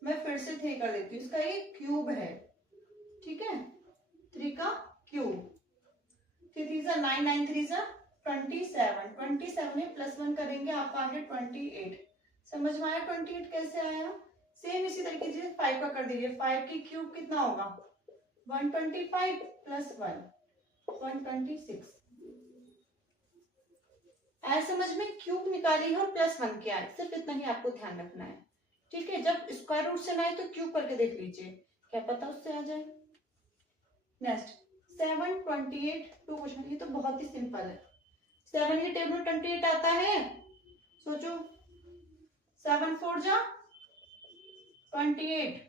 मैं फिर से 3 कर देती हूँ, इसका ये क्यूब है, ठीक है 3 का क्यूब, 3 3 जा 9, 9 3 जा 27, 27 में +1 करेंगे आप आगे 28। समझ में आया 28 कैसे आया? सेम इसी तरीके से 5 का कर दीजिए, 5 की क्यूब कितना होगा 125 प्लस 1 126। ऐसे समझ में क्यूब निकाली है और +1 किया है, सिर्फ इतना ही आपको ध्यान रखना है, ठीक है। जब स्क्वायर रूट से ना आए तो क्यूब करके देख लीजिए, क्या पता उससे आ जाए। नेक्स्ट 7 28 2 क्वेश्चन, ये तो बहुत ही सिंपल है। 7 के टेबल में 28 आता है, सोचो 7 4 जा 28,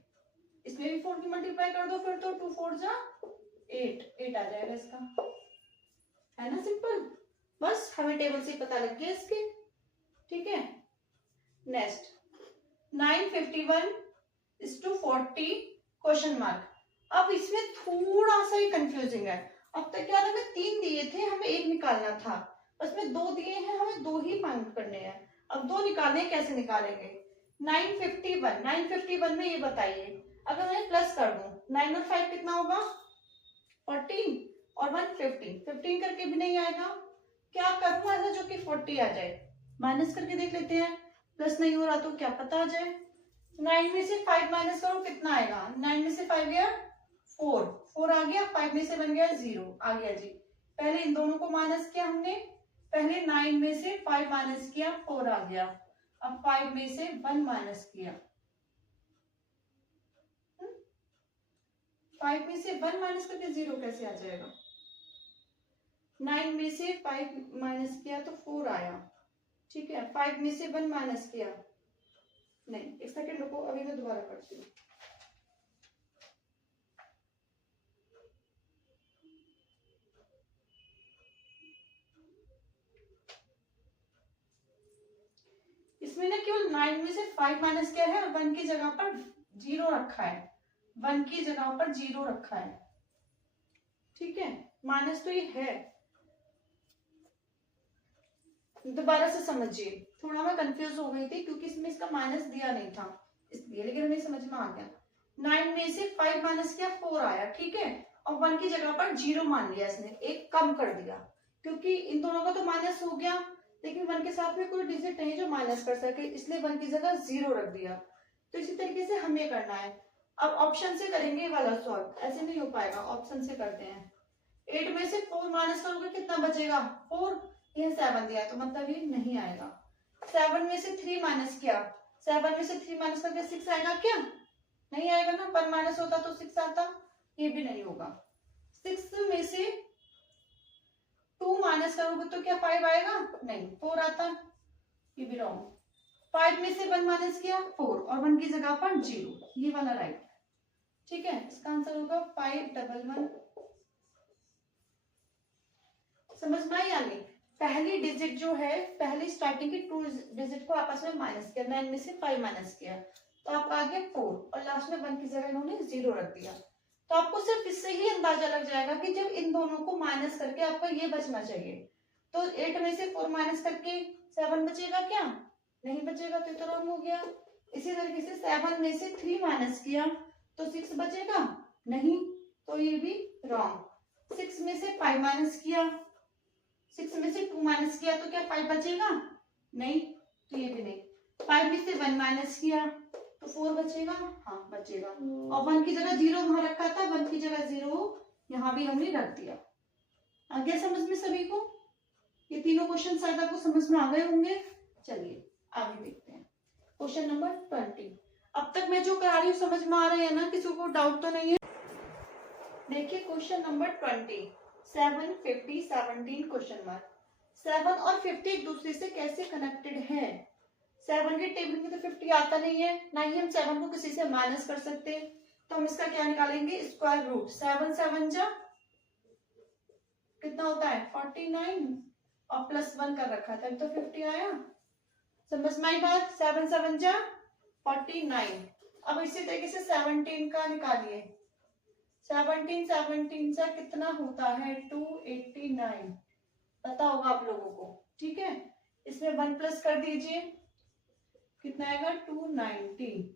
इसमें भी 4 की मल्टीप्लाई कर दो फिर तो 2 4 जा 8 आ जाएगा इसका, है ना सिंपल। बस हमें टेबल से पता लग गया इसके, ठीक है। Next 951 is to 40 question mark. अब इसमें थोड़ा सा ही कंफ्यूजिंग है। अब तक क्या था, हमें 3 दिए थे, हमें 1 निकालना था, बस में 2 दिए हैं, हमें 2 ही फाइंड करने हैं। अब 2 निकालने, कैसे निकालेंगे? 951 में ये बताइए, अगर मैं प्लस कर दूं 9 और 5 कितना होगा 14 और 1 15 करके भी नहीं आएगा। क्या करूं ऐसा जो कि 40 आ जाए? माइनस करके देख लेते हैं, प्लस नहीं हो रहा तो क्या पता आ जाए। 9 में से 5 माइनस करो कितना आएगा, 9 में से 5 गया 4 आ गया, 5 में से बन गया 0 आ गया जी। पहले इन दोनों को माइनस किया हमने, पहले 9 में से 5 माइनस किया 4 आ गया, अब 5 में से 1 माइनस किया, 5 में से 1 माइनस करके 0 कैसे आ जाएगा? 9 में से 5 माइनस किया तो 4 आया, ठीक है। 5 में से 1 माइनस किया, नहीं एक सेकंड रुको, अभी मैं दोबारा करती हूँ। इसमें ना केवल 9 में से 5 माइनस किया है और 1 की जगह पर 0 रखा है, 1 की जगह पर 0 रखा है, ठीक है। माइनस तो ये है, दोबारा से समझिए, थोड़ा मैं कंफ्यूज हो गई थी क्योंकि इसमें इसका माइनस दिया नहीं था इसलिए, लेकिन हमें समझ में आ गया। 9 में से 5 माइनस किया 4 आया, ठीक है, और 1 की जगह पर 0 मान लिया इसने, एक कम कर दिया, क्योंकि इन दोनों का तो माइनस हो गया लेकिन 1 के साथ में कोई डिजिट नहीं जो माइनस कर सके, इसलिए 1 की जगह 0 रख दिया। तो इसी तरीके से हमें करना है। अब ऑप्शन से करेंगे वाला सॉल्व, ऐसे नहीं हो पाएगा, ऑप्शन से करते हैं। 8 में से 4 माइनस करोगे कितना बचेगा 4, ये 7 दिया तो मतलब ये नहीं आएगा। 7 में से 3 माइनस किया, 7 में से 3 माइनस करके 6 आएगा क्या? नहीं आएगा ना, 1 माइनस होता तो 6 आता, ये भी नहीं होगा। 6 में से 2 माइनस करोगे तो क्या 5 आएगा? नहीं, 4 आता, ये भी रॉन्ग। 5 में से 1 माइनस किया 4 और 1 की जगह पर 0, ये वाला राइट, ठीक है। इसका आंसर होगा 511। समझ में आई आगे? पहली डिजिट जो है, पहली स्टार्टिंग की 2 डिजिट को आपस में माइनस किया, 9 में से 5 माइनस किया तो आपका आ गया 4 और लास्ट में 1 की जगह इन्होंने 0 रख दिया। तो आपको सिर्फ इससे ही अंदाजा लग जाएगा कि जब इन दोनों को माइनस करके आपका ये बचना चाहिए। तो 8 में से 4 माइनस करके 7 बचेगा क्या? नहीं बचेगा, तो रॉन्ग हो गया। इसी तरीके से 7 में से 3 माइनस किया तो 6 बचेगा नहीं, तो ये भी रॉन्ग। 6 में से 5 माइनस किया, 6 में से 2 माइनस किया तो क्या 5 बचेगा? नहीं, तो ये भी नहीं। 5 में से 1 माइनस किया तो 4 बचेगा? हाँ बचेगा। और 1 की जगह 0 वहां रखा था, 1 की जगह 0 यहाँ भी हमने रख दिया। आ गया समझ में सभी को? ये तीनों क्वेश्चन शायद आपको समझ में आ गए होंगे। चलिए आगे देखते हैं क्वेश्चन नंबर 20। अब तक मैं जो करा रही हूँ समझ में आ रहा है ना? किसी को डाउट तो नहीं है? देखिए क्वेश्चन नंबर 20, 7, 50, 17 क्वेश्चन मार्क। 7 और 50 एक दूसरे से कैसे कनेक्टेड है? 7 के टेबल में तो 50 आता नहीं है, ना ही हम 7 को किसी से माइनस कर सकते, तो हम इसका क्या निकालेंगे? Square root. 7 7 जा कितना होता है? 49 और प्लस 1 कर रखा था तो 50 आया। समझ में आई बात? 7 7 जा 49। अब इसी तरीके से 17 का निकालिए। 17 17 से कितना होता है? 289। पता होगा आप लोगों को, ठीक है। इसमें 1 प्लस कर दीजिए, कितना आएगा? 290।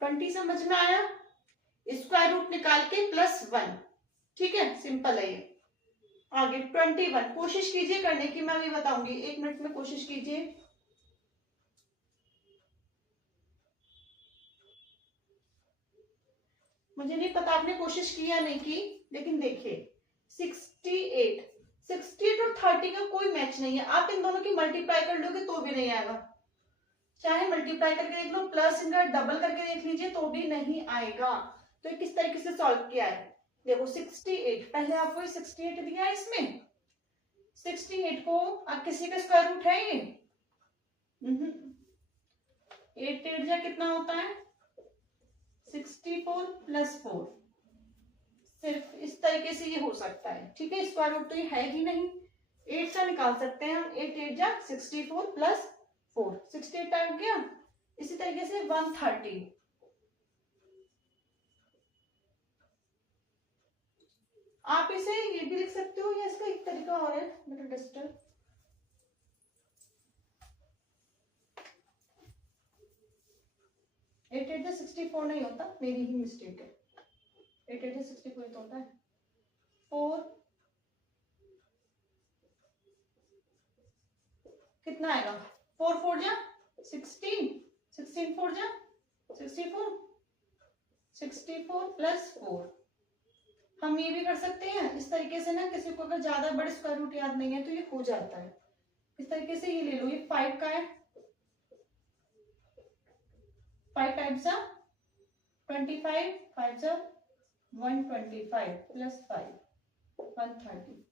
20 समझ में आया? स्क्वायर रूट निकाल के प्लस 1, ठीक है, सिंपल है ये। आगे 21 कोशिश कीजिए करने की, मैं भी बताऊंगी, 1 मिनट में कोशिश कीजिए। मुझे नहीं पता आपने कोशिश की या नहीं की, लेकिन देखिए 68 और 30 का कोई मैच नहीं है। आप इन दोनों की मल्टीप्लाई कर लोगे तो भी नहीं आएगा, चाहे मल्टीप्लाई करके देख लो, प्लस इनका डबल करके देख लीजिए तो भी नहीं आएगा। तो किस तरीके से सॉल्व किया है देखो। 68 पहले आपको 68 दिया है, इसमें 68 को अब किसी का स्क्वायर रूट है ये? 8 8 जा कितना होता है? 64 प्लस 4। सिर्फ इस तरीके से ये हो सकता है, ठीक है। स्क्वायर रूट तो ये है ही नहीं, 8 का निकाल सकते हैं हम। 8 8 जा 64 प्लस 4, 68 आ गया। इसी तरीके से 130, आप इसे ये भी लिख सकते हो या इसका एक तरीका और है, मेरा डिजिटल 8 8 जा 64 नहीं होता, मेरी ही मिस्टेक है। 8 8 जा 64 तो होता है 4, कितना आएगा? 4 4 जा 16, 16 4 जा 64, 64 प्लस 4। हम ये भी कर सकते हैं इस तरीके से ना, किसी को अगर ज्यादा बड़े स्क्वायर रूट याद नहीं है तो ये हो जाता है इस तरीके से। ये ले लो, ये 5 का है, 5 टाइम्स 25, 5 जा 125 प्लस 5 130।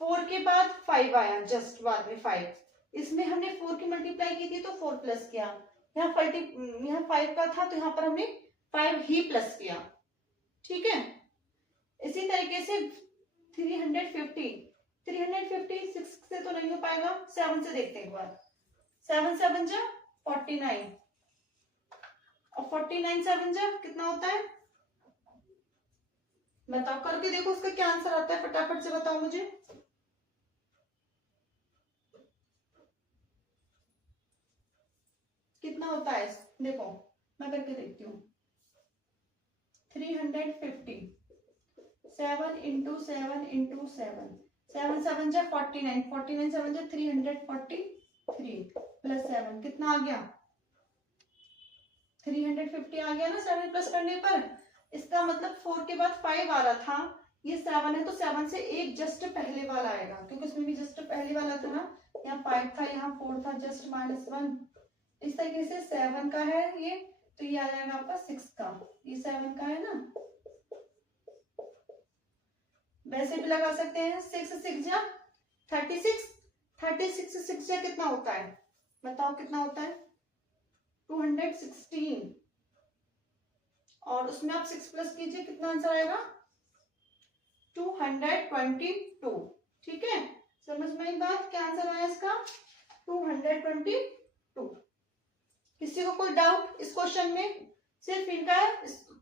4 के बाद 5 आया, जस्ट बाद में 5, इसमें हमने 4 की मल्टीप्लाई की थी तो 4 प्लस किया। यहाँ 5 का था तो यहाँ पर हमने 5 ही प्लस किया, ठीक है। इसी तरीके से 350 6 से तो नहीं हो पाएगा, 7 से देखते हैं एक बार। 7 7 जा 49 और 49 7 जा कितना होता है? बताओ, करके देखो उसका क्या आंसर आता है, फटाफट से बताओ मुझे। कितना होता है? देखो मैं करके देखती हूँ। 350, 7 इंटू 7 इंटू 7, 7 7 जा 49, 49 7 जा 343 प्लस 7 कितना आ गया? 350 आ गया ना 7 प्लस करने पर। इसका मतलब 4 के बाद 5 आ रहा था, ये 7 है तो 7 से एक जस्ट पहले वाला आएगा, क्योंकि उसमें भी जस्ट पहले वाला था ना। यहाँ 5 था, यहाँ 4 था, जस्ट -1। इस तरीके से 7 का है ये, तो ये आ जाएगा आपका 6 का। ये 7 का है ना, वैसे भी लगा सकते हैं। 6 6 जा 36, 36 6 जा कितना होता है? बताओ कितना होता है? 216। और उसमें आप 6 प्लस कीजिए, कितना आंसर आएगा? 222। ठीक है, समझ में आई बात? क्या आंसर आया इसका? 222। किसी को कोई डाउट इस क्वेश्चन में? सिर्फ इनका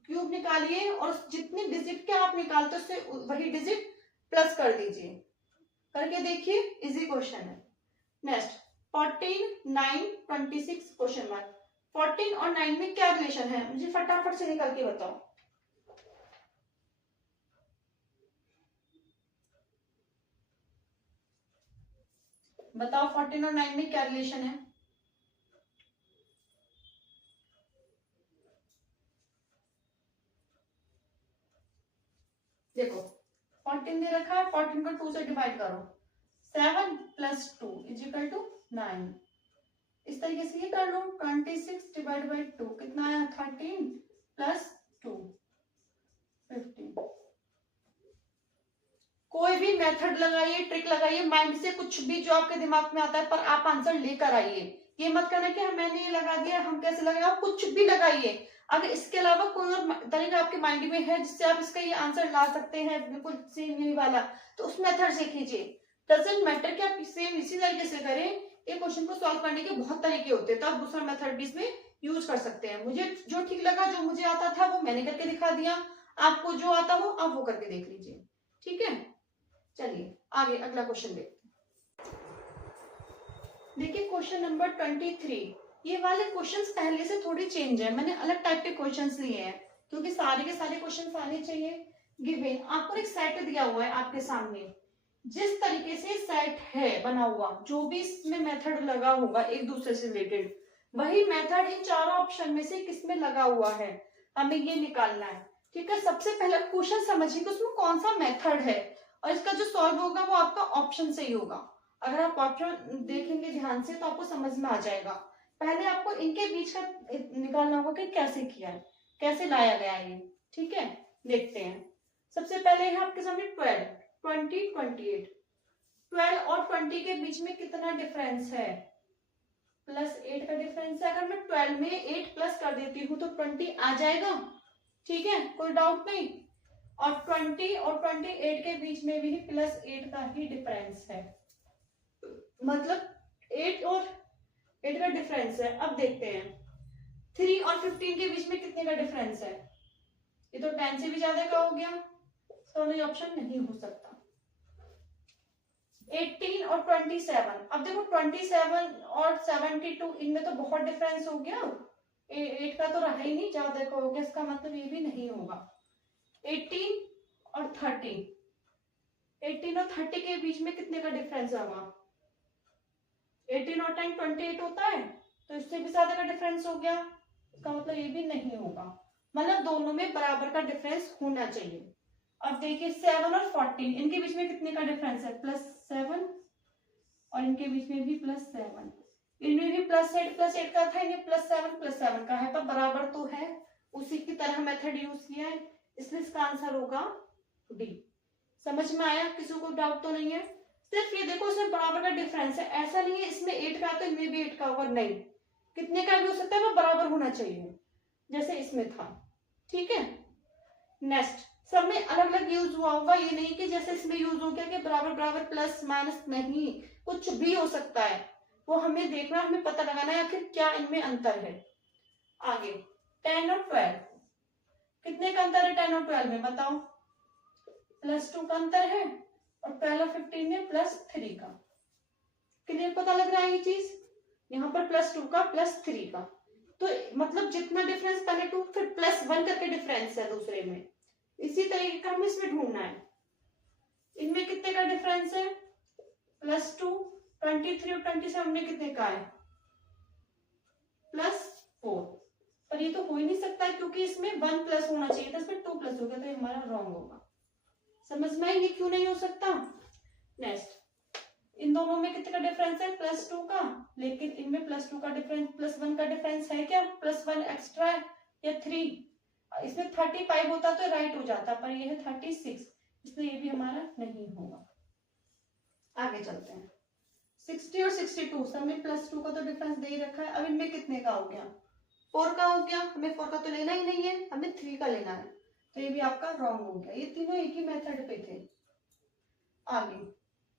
क्यूब निकालिए और जितने डिजिट के आप निकालते उससे वही डिजिट प्लस कर दीजिए। करके देखिए, इजी क्वेश्चन है। Next 14, 9, 26 question mark. 14 और 9 में क्या रिलेशन है? मुझे फटाफट से निकल के बताओ। बताओ 14 और 9 में क्या रिलेशन है? देखो 14 दे रखा है, 14 को 2 से डिवाइड करो, 7 प्लस 2 इज इक्वल टू 9। इस तरीके से ये कर लो, 26 डिवाइड बाई 2 कितना आया? 13 प्लस 2 15। कोई भी मेथड लगाइए, ट्रिक लगाइए, माइंड से कुछ भी जो आपके दिमाग में आता है, पर आप आंसर लेकर आइए। ये मत करना कि मैंने ये लगा दिया, हम कैसे लगाए। आप कुछ भी लगाइए। अगर इसके अलावा कोई और तरीका आपके माइंड में है जिससे आप इसका ये आंसर ला सकते हैं, बिल्कुल सेम यही वाला, तो उस मेथड से कीजिए। डजंट मैटर कि आप सेम इसी तरीके से करें। एक क्वेश्चन को सॉल्व करने के बहुत तरीके होते हैं, तो आप दूसरा मेथड भी इसमें यूज कर सकते हैं। मुझे जो ठीक लगा, जो मुझे आता था, वो मैंने करके दिखा दिया। आपको जो आता हो आप वो करके देख लीजिए। ठीक है, चलिए आगे अगला क्वेश्चन देखते हैं। देखिए क्वेश्चन नंबर 23। ये वाले क्वेश्चंस पहले से थोड़ी चेंज है, मैंने अलग टाइप के क्वेश्चंस लिए हैं क्योंकि सारे के सारे क्वेश्चंस आने चाहिए। गिवन आपको एक सेट दिया हुआ है आपके सामने, जिस तरीके से सेट है बना हुआ, जो भी इसमें मेथड लगा होगा एक दूसरे से रिलेटेड, वही मेथड इन चारों ऑप्शन में से किस में लगा हुआ है, हमें ये निकालना है। ठीक है, सबसे पहले क्वेश्चन समझिए कि उसमें कौन सा मेथड है, और इसका जो सॉल्व होगा वो आपका ऑप्शन से ही होगा। अगर आप ऑप्शन देखेंगे ध्यान से तो आपको समझ में आ जाएगा। पहले आपको इनके बीच का निकालना होगा कि कैसे किया है, कैसे लाया गया है ये। ठीक है, देखते हैं। सबसे पहले है आपके सामने 12, 20, 28। 12 और 20 के बीच में कितना डिफरेंस है? +8 का डिफरेंस है। अगर मैं 12 में 8 प्लस कर देती हूँ तो 20 आ जाएगा। ठीक है, कोई डाउट नहीं। और 20 और 28 के बीच में भी +8 का ही डिफरेंस है, मतलब 8 और 8 का डिफरेंस है। अब देखते हैं 3 और 15 के बीच में कितने का डिफरेंस है? ये तो 10 से भी ज्यादा का हो गया, तो ये ऑप्शन नहीं हो सकता। 18 और 27। अब देखो 27 और 72 इनमें तो बहुत डिफरेंस हो गया, 8 का तो रहा ही नहीं, ज्यादा का हो गया, इसका मतलब ये भी नहीं होगा। 18 और 30, 18 और 30 के बीच में कितने का डिफरेंस होगा? 18 और 10 28 होता है, तो इससे भी ज्यादा का डिफरेंस हो गया, इसका मतलब ये भी नहीं होगा। मतलब दोनों में बराबर का डिफरेंस होना चाहिए। अब देखिए 7 और 14 इनके बीच में कितने का डिफरेंस है? +7, और इनके बीच में भी +7, इनमें भी +8 का था, इन्हें +7 का है, पर बराबर तो है। उसी की तरह मेथड यूज किया है, इसलिए इसका आंसर होगा डी। समझ में आया? किसी को डाउट तो नहीं है? सिर्फ ये देखो इसमें बराबर का डिफरेंस है, ऐसा नहीं है इसमें 8 का तो इनमें भी 8 का होगा, नहीं, कितने का भी हो सकता है, वो बराबर होना चाहिए जैसे इसमें था। ठीक है, नेक्स्ट सब में अलग अलग यूज हुआ होगा, ये नहीं कि जैसे इसमें यूज हो गया कि बराबर बराबर प्लस माइनस, नहीं, कुछ भी हो सकता है, वो हमें देखना, हमें पता लगाना है आखिर क्या इनमें अंतर है। आगे 10 और 12 कितने का अंतर है? 10 और 12 में बताओ। +2 का अंतर है, और 12 और 15 में +3 का। क्लियर पता लग रहा है ये चीज? यहाँ पर +2 का +3 का, तो मतलब जितना डिफरेंस पहले 2 फिर +1 करके डिफरेंस है दूसरे में, इसी तरीके का हमें इसमें ढूंढना है। इनमें कितने का डिफरेंस है? +2, 23 और 27 में कितने का है? +4। पर ये तो हो ही नहीं सकता क्योंकि इसमें 1 प्लस होना चाहिए था, इसमें 2 प्लस हो गया, तो ये हमारा रॉन्ग होगा। समझ में आई ये क्यों नहीं हो सकता? नेक्स्ट इन दोनों में कितने का डिफरेंस है? +2 का, लेकिन इनमें +2 का डिफरेंस +1 का डिफरेंस है क्या? +1 एक्स्ट्रा है या 3? इसमें 35 होता तो राइट हो जाता, पर ये है 36, इसलिए ये भी हमारा नहीं होगा। आगे चलते हैं। 60 और 62 सब में +2 का तो डिफरेंस दे ही रखा है। अब इनमें कितने का हो गया? 4 का हो गया। हमें 4 का तो लेना ही नहीं है, हमें 3 का लेना है। तो ये भी आपका रॉन्ग हो गया। ये तीनों एक ही मेथड पे थे। आगे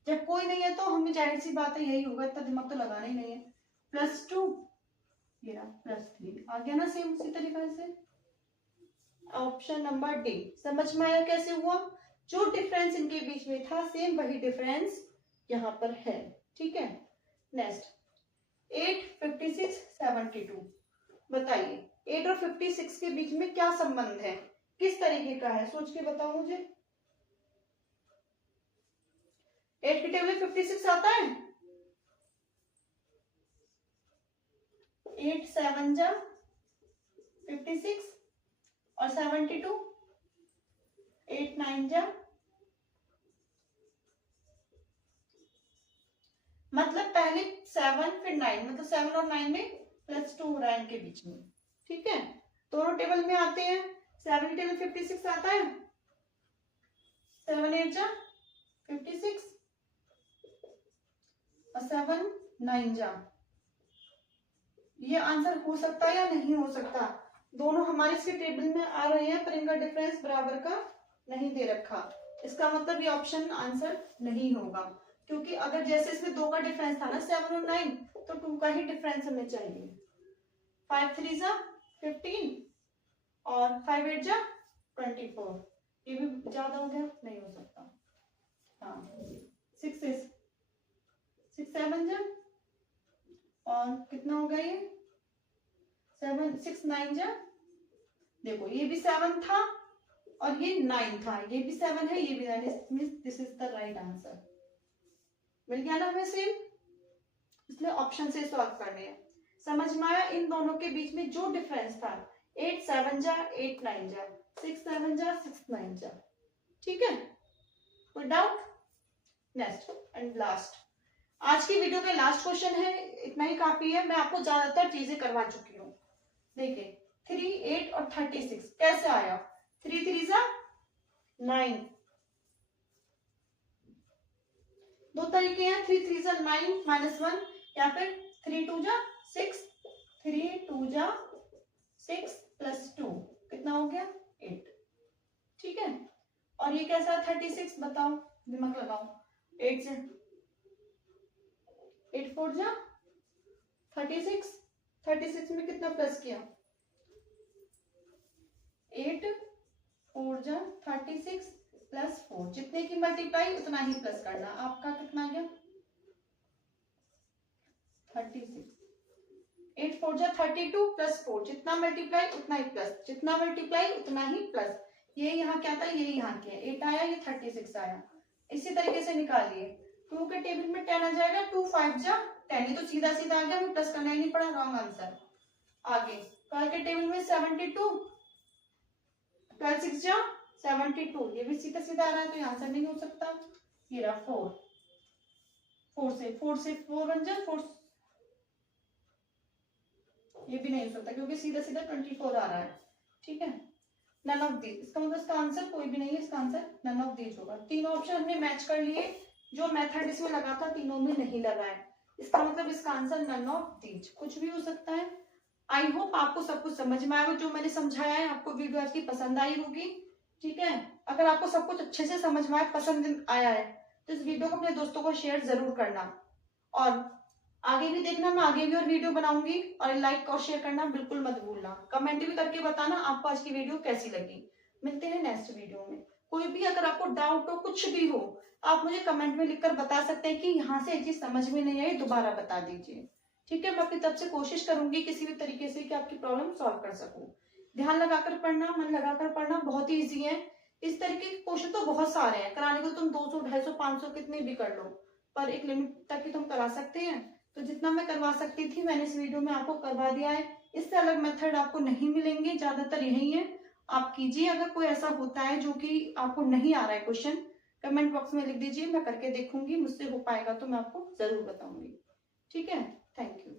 जब कोई नहीं है तो हमें जाहिर सी बात है यही होगा, इतना दिमाग तो लगाना ही नहीं है। +2 ये रहा +3 आ गया ना, सेम उसी तरीके से। Option number D. समझ में आया कैसे हुआ? जो डिफरेंस इनके बीच में था सेम वही डिफरेंस यहाँ पर है। ठीक है, नेक्स्ट 8, 56, 72। बताइए 8 और 56 के बीच में क्या संबंध है, किस तरीके का है, सोच के बताओ मुझे। 8 की टेबल में 56 आता है। 8 7 जा 56 और 72, 8 9 जा, मतलब पहले 7 फिर 9, मतलब 7 और 9 में +2 हो रहा है इनके बीच में। ठीक है, दोनों टेबल में आते हैं। 7 की टेबल 56 आता है, 7 8 जा 56 और 7 9 जा। ये आंसर हो सकता है या नहीं हो सकता? दोनों हमारे इसके टेबल में आ रहे हैं पर इनका डिफरेंस बराबर का नहीं दे रखा। इसका मतलब ये ऑप्शन आंसर नहीं होगा, क्योंकि अगर जैसे इसमें 2 का डिफरेंस था ना 7 और 9, तो 2 का ही डिफरेंस हमें चाहिए। 5 3 जा 15 और 5 8 जा 24। ये भी ज्यादा हो गया, नहीं हो सकता। हाँ 6 7 जा और कितना होगा ये 7 6 9 जा। देखो ये भी 7 था और ये 9 था, ये भी 7 है ये भी 9, this is the right answer. मिल गया ना हमें सेम, इसलिए ऑप्शन से सॉल्व करने हैं। समझ में आया? इन दोनों के बीच में जो डिफरेंस था 8 7 जा 8 9 जा, 6 7 जा 6 9 जा। ठीक है, कोई डाउट? नेक्स्ट एंड लास्ट, आज की वीडियो का लास्ट क्वेश्चन है, इतना ही काफी है। मैं आपको ज्यादातर चीजें करवा चुकी हूँ। देखिए 3 8 और 36 कैसे आया? 3 3 जा 9, दो तरीके हैं, 3 3 जा 9 -1, या फिर 3 2 जा 6, 3 2 जा 6 +2 कितना हो गया 8। ठीक है, और ये कैसा 36 बताओ, दिमाग लगाओ। 8 से 8 4 जा 36, 36 में कितना प्लस किया 8 4 जा 36 +4, जितने की मल्टीप्लाई उतना ही प्लस करना। आपका कितना गया 36, 8 4 जा 32 +4, जितना मल्टीप्लाई उतना ही प्लस, जितना मल्टीप्लाई उतना ही प्लस। ये यहाँ क्या था, ये यहाँ क्या 8 आया, ये 36 आया। इसी तरीके से निकालिए। 2 के टेबल में 10 आ जाएगा, 2 5 जा 10, ये तो सीधा सीधा आ गया, हमें प्लस करना ही नहीं पड़ा, रॉन्ग आंसर। आगे 12 के टेबल में 72, 12 6 जा 72, ये भी सीधा सीधा आ रहा है तो आंसर नहीं हो सकता। ये रहा 4, 4 से 4 बन जा 4, ये भी नहीं हो सकता क्योंकि सीधा सीधा 24 आ रहा है। ठीक है, नन ऑफ दीज, इसका मतलब इसका आंसर कोई भी नहीं है, इसका आंसर नन ऑफ दीज होगा। तीनों ऑप्शन हमने मैच कर लिए, जो मेथड इसमें लगा था तीनों में नहीं लगा है, इसका मतलब इसका आंसर नन ऑफ दीज। कुछ भी हो सकता है। आई होप आपको सब कुछ समझ में आएगा, जो मैंने समझाया है आपको वीडियो आज की पसंद आई होगी। ठीक है, अगर आपको सब कुछ अच्छे से समझ में आया, पसंद आया है, तो इस वीडियो को अपने दोस्तों को शेयर जरूर करना, और आगे भी देखना, मैं आगे भी और वीडियो बनाऊंगी, और लाइक और शेयर करना बिल्कुल मत भूलना। कमेंट भी करके बताना आपको आज की वीडियो कैसी लगी। मिलते हैं नेक्स्ट वीडियो में। कोई भी अगर आपको डाउट हो, कुछ भी हो, आप मुझे कमेंट में लिखकर बता सकते हैं कि यहाँ से ये चीज समझ में नहीं आई, दोबारा बता दीजिए। ठीक है, मैं अपनी तरफ से कोशिश करूंगी किसी भी तरीके से कि आपकी प्रॉब्लम सॉल्व कर सकूं। ध्यान लगाकर पढ़ना, मन लगाकर पढ़ना, बहुत ही ईजी है। इस तरीके के क्वेश्चन तो बहुत सारे हैं, कराने को तुम 200 250 500 कितने भी कर लो, पर एक लिमिट तक ही तुम करा सकते हैं। तो जितना मैं करवा सकती थी मैंने इस वीडियो में आपको करवा दिया है। इससे अलग मेथड आपको नहीं मिलेंगे, ज्यादातर यही है। आप कीजिए, अगर कोई ऐसा होता है जो कि आपको नहीं आ रहा है क्वेश्चन, कमेंट बॉक्स में लिख दीजिए, मैं करके देखूंगी, मुझसे हो पाएगा तो मैं आपको जरूर बताऊंगी। ठीक है, थैंक यू।